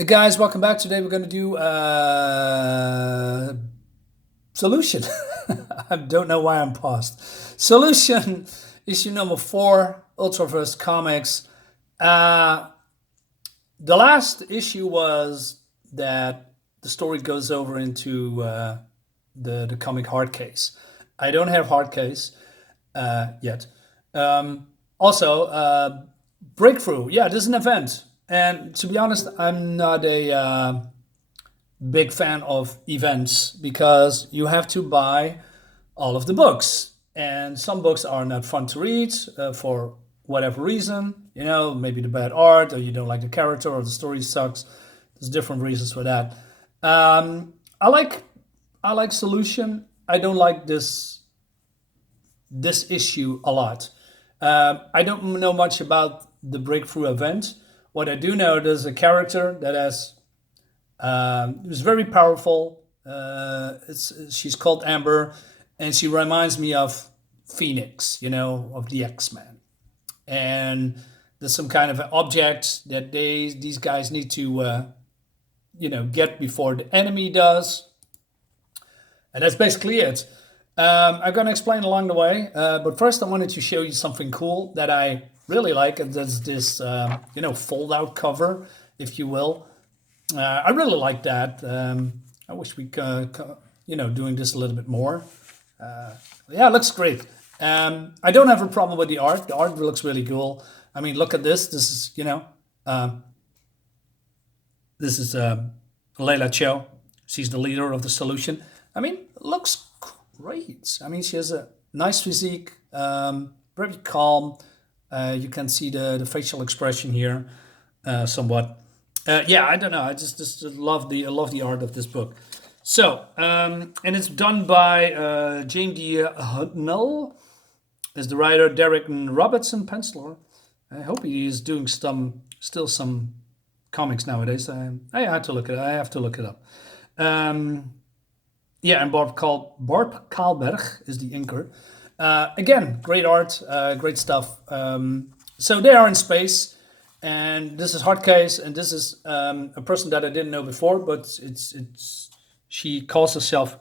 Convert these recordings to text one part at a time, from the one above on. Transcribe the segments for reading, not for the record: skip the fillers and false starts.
Hey guys, welcome back. Today we're going to do solution. I don't know why I'm paused. Solution issue number 4, Ultraverse Comics. Uh, the last issue was that the story goes over into the comic Hardcase. I don't have Hardcase yet. Also, Breakthrough. Yeah, this is an event. And to be honest, I'm not a big fan of events because you have to buy all of the books. And some books are not fun to read for whatever reason. You know, maybe the bad art, or you don't like the character, or the story sucks. There's different reasons for that. I like Solution. I don't like this issue a lot. I don't know much about the Breakthrough event. What I do know, there's a character that has it was very powerful. She's called Amber, and she reminds me of Phoenix, of the X-Men. And there's some kind of an object that these guys need to get before the enemy does, and that's basically it. I'm going to explain along the way, but first I wanted to show you something cool that I really like, and that's this fold-out cover, if you will. I really like that. I wish we could, doing this a little bit more. Yeah, it looks great. I don't have a problem with the art. The art looks really cool. I mean, look at this. This is, Layla Cho. She's the leader of the Solution. I mean, it looks great. I mean, she has a nice physique, very calm. You can see the facial expression here, somewhat. Yeah, I don't know. I just love the art of this book. So, and it's done by James D. Hudnall as the writer, Derek Robertson penciler. I hope he is doing still some comics nowadays. I have to look it up. Yeah, and Barb Kalberg is the inker. Again, great art, great stuff. So they are in space, and this is Hardcase, and this is a person that I didn't know before, but she calls herself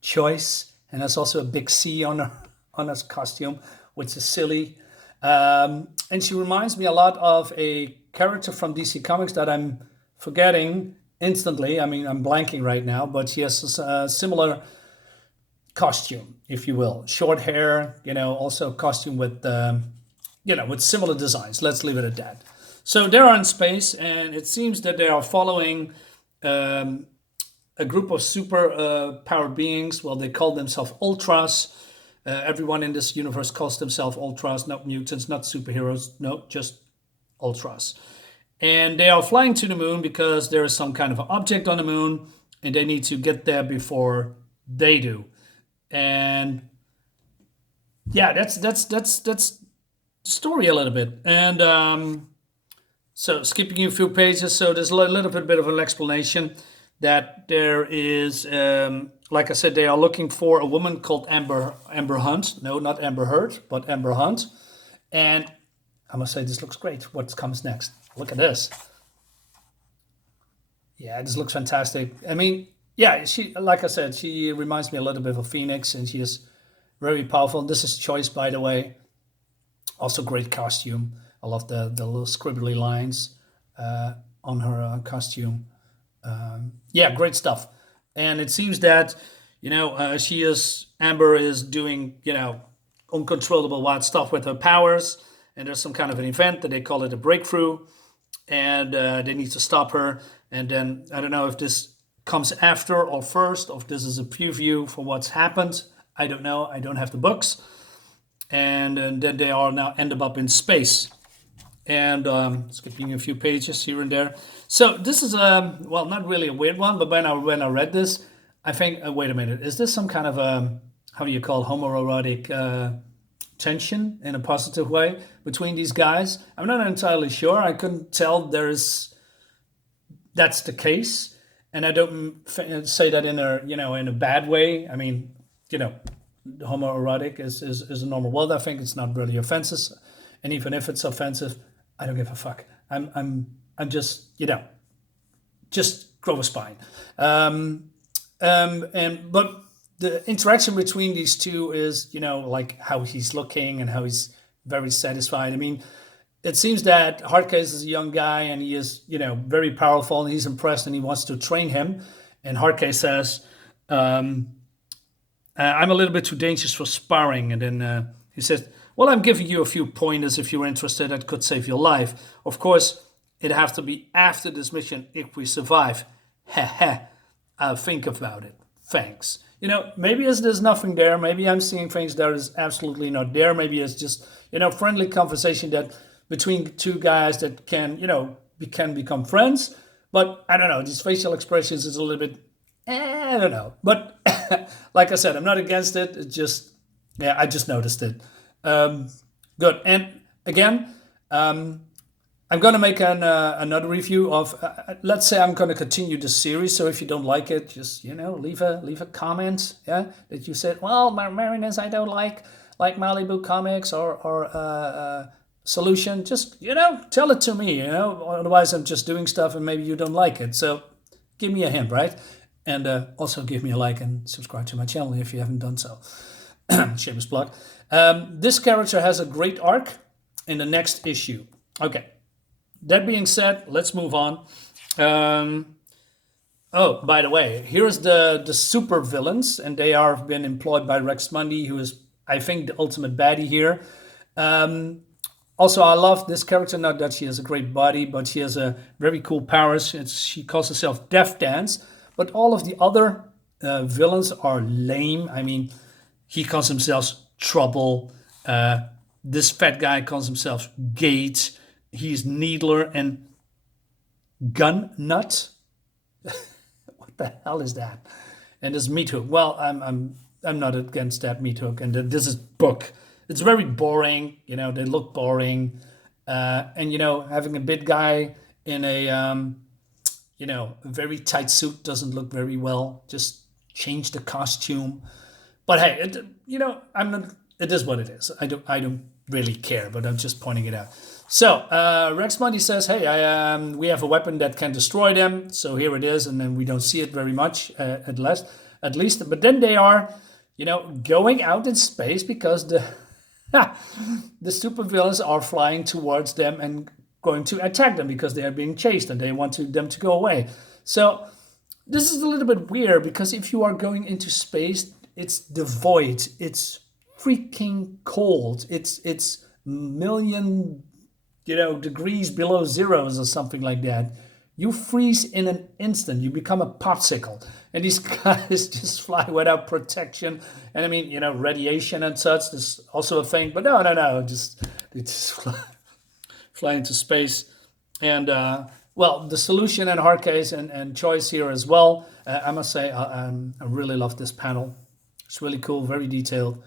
Choice, and there's also a big C on her costume, which is silly. And she reminds me a lot of a character from DC Comics that I'm forgetting instantly. I mean, I'm blanking right now, but she has a similar costume, if you will. Short hair, also costume with, with similar designs. Let's leave it at that. So they're in space, and it seems that they are following a group of super powered beings. Well, they call themselves Ultras. Everyone in this universe calls themselves Ultras, not mutants, not superheroes. No, just Ultras. And they are flying to the moon because there is some kind of object on the moon, and they need to get there before they do. And yeah, that's the story a little bit. And so skipping a few pages, so there's a little bit of an explanation that there is, like I said, they are looking for a woman called Amber Hunt. No, not Amber Heard, but Amber Hunt. And I must say, this looks great. What comes next? Look at this. Yeah, this looks fantastic. I mean, yeah, she, like I said, she reminds me a little bit of Phoenix, and she is very powerful. This is Choice, by the way. Also great costume. I love the little scribbly lines on her costume. Yeah, great stuff. And it seems that, Amber is doing, uncontrollable wild stuff with her powers. And there's some kind of an event that they call it a breakthrough. And they need to stop her. And then, I don't know if this comes after or first, or if this is a preview for what's happened. I don't know. I don't have the books. And then they are now end up in space. And skipping a few pages here and there. So this is not really a weird one, but when I read this, I think, wait a minute, is this some kind of how do you call it, homoerotic tension in a positive way between these guys? I'm not entirely sure. I couldn't tell that's the case, and I don't say that in a bad way. I mean, homoerotic is a normal word. I think it's not really offensive, and even if it's offensive, I don't give a fuck. I'm just just grow a spine. And but the interaction between these two is, like how he's looking and how he's very satisfied. I mean, it seems that Hardcase is a young guy and he is, very powerful and he's impressed and he wants to train him. And Hardcase says, I'm a little bit too dangerous for sparring. And then he says, well, I'm giving you a few pointers if you're interested that could save your life. Of course, it have to be after this mission if we survive. Heh. I'll think about it. Thanks. Maybe there's nothing there. Maybe I'm seeing things that is absolutely not there. Maybe it's just, friendly conversation that between two guys that can, can become friends. But I don't know. These facial expressions is a little bit, I don't know. But like I said, I'm not against it. It's just, I just noticed it. Good. And again, I'm going to make another review of, let's say I'm going to continue the series. So if you don't like it, just, leave a comment. Yeah. That you said, well, Marinus, I don't like Malibu Comics or Solution. Just, tell it to me, otherwise I'm just doing stuff and maybe you don't like it. So give me a hint, right? And also give me a like and subscribe to my channel if you haven't done so. Shameless plug. This character has a great arc in the next issue. Okay. That being said, let's move on. Oh, by the way, here's the super villains, and they are been employed by Rex Mundi, who is, I think, the ultimate baddie here. Also, I love this character, not that she has a great body, but she has a very cool powers. She calls herself Death Dance, but all of the other villains are lame. I mean, he calls himself Trouble. This fat guy calls himself Gate. He's Needler and Gun Nut. What the hell is that? And this Meat Hook. Well, I'm not against that Meat Hook. And this is book. It's very boring. They look boring. And having a big guy in a a very tight suit doesn't look very well. Just change the costume. But hey, I'm not. It is what it is. I don't really care. But I'm just pointing it out. So Rex Mundi says, hey, we have a weapon that can destroy them. So here it is. And then we don't see it very much at least. But then they are, going out in space because the supervillains are flying towards them and going to attack them because they are being chased and they want them to go away. So this is a little bit weird because if you are going into space, it's the void. It's freaking cold. It's million degrees below zeros or something like that. You freeze in an instant. You become a popsicle. And these guys just fly without protection. And I mean, radiation and such is also a thing. But no. They just fly into space. And, the Solution and Hardcase and Choice here as well. I must say, I really love this panel. It's really cool, very detailed.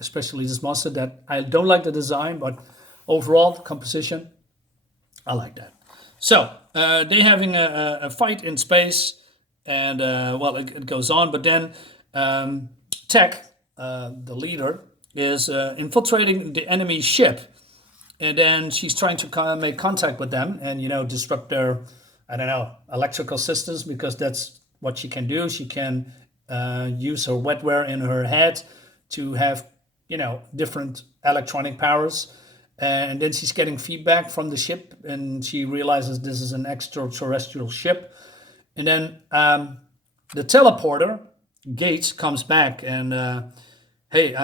Especially this monster that I don't like the design, but overall, the composition, I like that. So, they having a fight in space, and, it goes on. But then Tech, the leader, is infiltrating the enemy ship. And then she's trying to make contact with them and, disrupt their, electrical systems because that's what she can do. She can use her wetware in her head to have, different electronic powers. And then she's getting feedback from the ship and she realizes this is an extraterrestrial ship. And then the teleporter, Gates, comes back and, he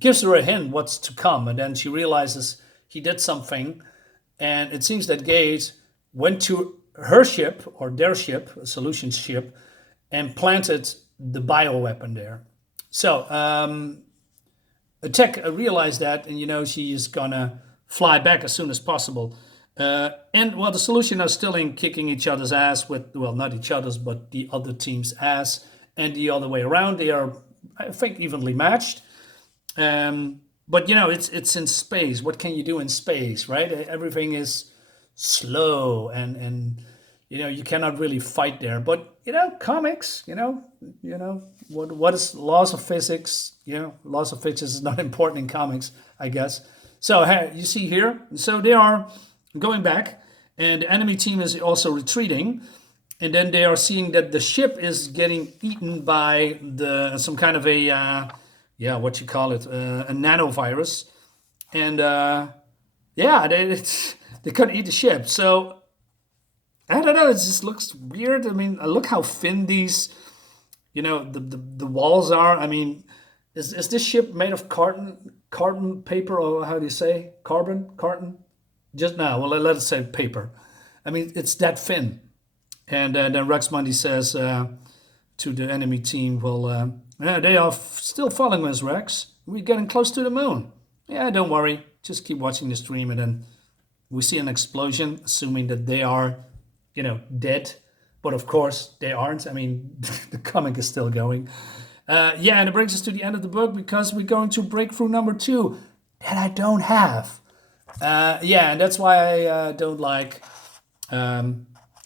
gives her a hint what's to come. And then she realizes he did something. And it seems that Gates went to her ship or their ship, a Solutions ship, and planted the bioweapon there. So, Tech realized that, and she is gonna fly back as soon as possible. The Solution are still in kicking each other's ass with, well, not each other's, but the other team's ass, and the other way around. They are, I think, evenly matched. But it's in space. What can you do in space, right? Everything is slow, and you cannot really fight there. But comics, what is laws of physics? Laws of physics is not important in comics, I guess. So you see here, so they are going back, and the enemy team is also retreating. And then they are seeing that the ship is getting eaten by some kind of a what you call it, a nanovirus, and they couldn't eat the ship. So I don't know. It just looks weird. I mean, look how thin these, the walls are. I mean, is this ship made of carbon paper, or how do you say carton? Just now, well, let us say paper. I mean, it's that thin. And then Rex Mundi says to the enemy team, well, they are still following us, Rex. We're getting close to the moon. Yeah, don't worry. Just keep watching the stream, and then we see an explosion, assuming that they are, dead. But of course, they aren't. I mean, the comic is still going. And it brings us to the end of the book, because we're going to breakthrough number 2 that I don't have. And that's why I don't like...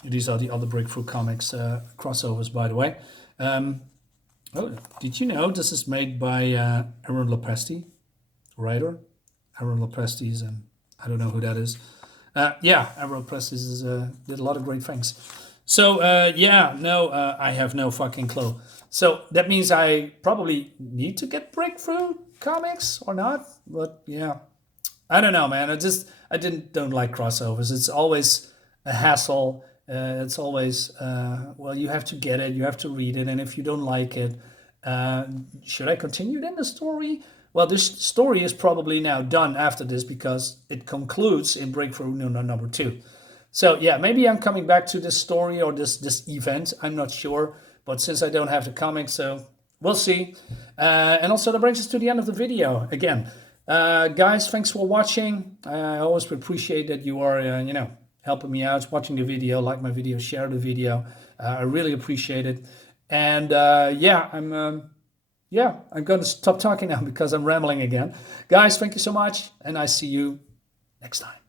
these are the other breakthrough comics crossovers, by the way. Did you know this is made by Aaron Lopresti, writer? Aaron Lopresti is, I don't know who that is. Aaron Lopresti did a lot of great things. So, I have no fucking clue. So that means I probably need to get breakthrough comics or not. But yeah, I don't know, man. I don't like crossovers. It's always a hassle. It's always, you have to get it, you have to read it, and if you don't like it, should I continue then the story? Well, this story is probably now done after this, because it concludes in breakthrough number 2. So yeah, maybe I'm coming back to this story or this event. I'm not sure, but since I don't have the comics, so we'll see. And also that brings us to the end of the video again. Guys, thanks for watching. I always appreciate that you are, helping me out, watching the video, like my video, share the video. I really appreciate it. And I'm going to stop talking now because I'm rambling again. Guys, thank you so much, and I see you next time.